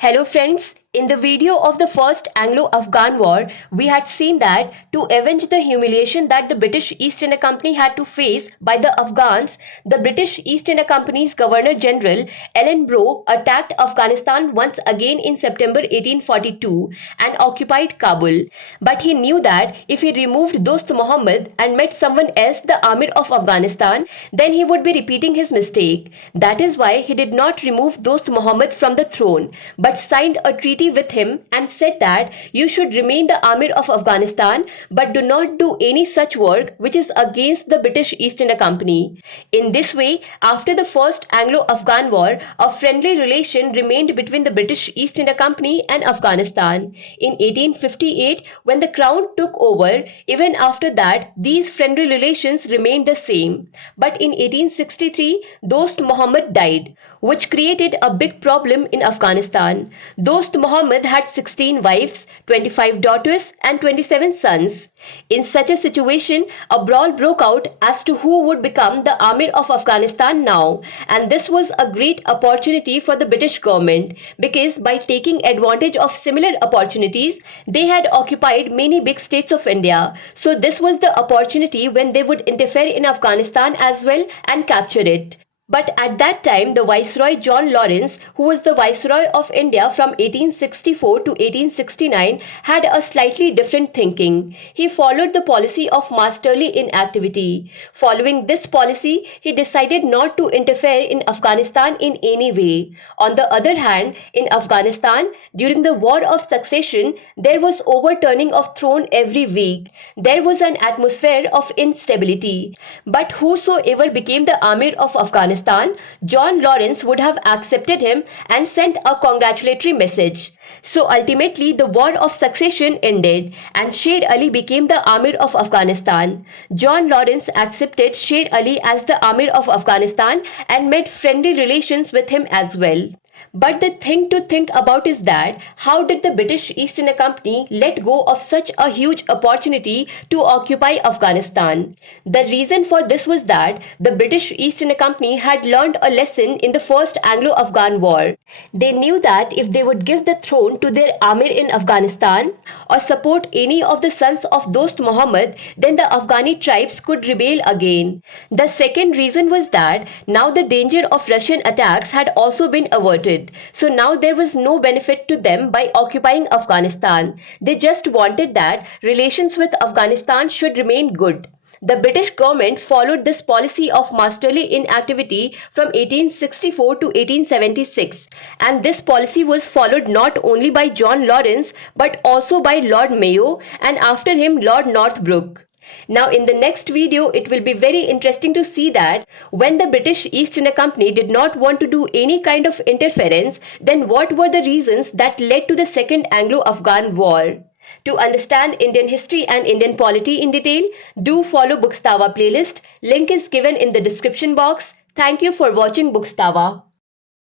Hello friends, in the video of the First Anglo-Afghan War, we had seen that to avenge the humiliation that the British East India Company had to face by the Afghans, the British East India Company's Governor-General Ellen Brough attacked Afghanistan once again in September 1842 and occupied Kabul. But he knew that if he removed Dost Muhammad and met someone else, the Amir of Afghanistan, then he would be repeating his mistake. That is why he did not remove Dost Muhammad from the throne, but signed a treaty with him and said that you should remain the Amir of Afghanistan but do not do any such work which is against the British East India Company. In this way, after the First Anglo-Afghan War, a friendly relation remained between the British East India Company and Afghanistan. In 1858, when the Crown took over, even after that, these friendly relations remained the same. But in 1863, Dost Muhammad died, which created a big problem in Afghanistan. Dost Muhammad had 16 wives, 25 daughters, and 27 sons. In such a situation, a brawl broke out as to who would become the Amir of Afghanistan now, and this was a great opportunity for the British government because by taking advantage of similar opportunities, they had occupied many big states of India. So this was the opportunity when they would interfere in Afghanistan as well and capture it. But at that time, the Viceroy John Lawrence, who was the Viceroy of India from 1864 to 1869, had a slightly different thinking. He followed the policy of masterly inactivity. Following this policy, he decided not to interfere in Afghanistan in any way. On the other hand, in Afghanistan, during the War of Succession, there was overturning of throne every week. There was an atmosphere of instability. But whosoever became the Amir of Afghanistan, John Lawrence would have accepted him and sent a congratulatory message. So ultimately, the War of Succession ended and Sher Ali became the Amir of Afghanistan. John Lawrence accepted Sher Ali as the Amir of Afghanistan and made friendly relations with him as well. But the thing to think about is that how did the British East India Company let go of such a huge opportunity to occupy Afghanistan? The reason for this was that the British East India Company had learned a lesson in the First Anglo-Afghan War. They knew that if they would give the throne to their Amir in Afghanistan or support any of the sons of Dost Muhammad, then the Afghani tribes could rebel again. The second reason was that now the danger of Russian attacks had also been averted. So now there was no benefit to them by occupying Afghanistan. They just wanted that relations with Afghanistan should remain good. The British government followed this policy of masterly inactivity from 1864 to 1876, and this policy was followed not only by John Lawrence but also by Lord Mayo and after him Lord Northbrook. Now in the next video, it will be very interesting to see that when the British East India Company did not want to do any kind of interference, then what were the reasons that led to the Second Anglo-Afghan War? To understand Indian history and Indian polity in detail, do follow Bookstawa playlist. Link is given in the description box. Thank you for watching Bookstawa.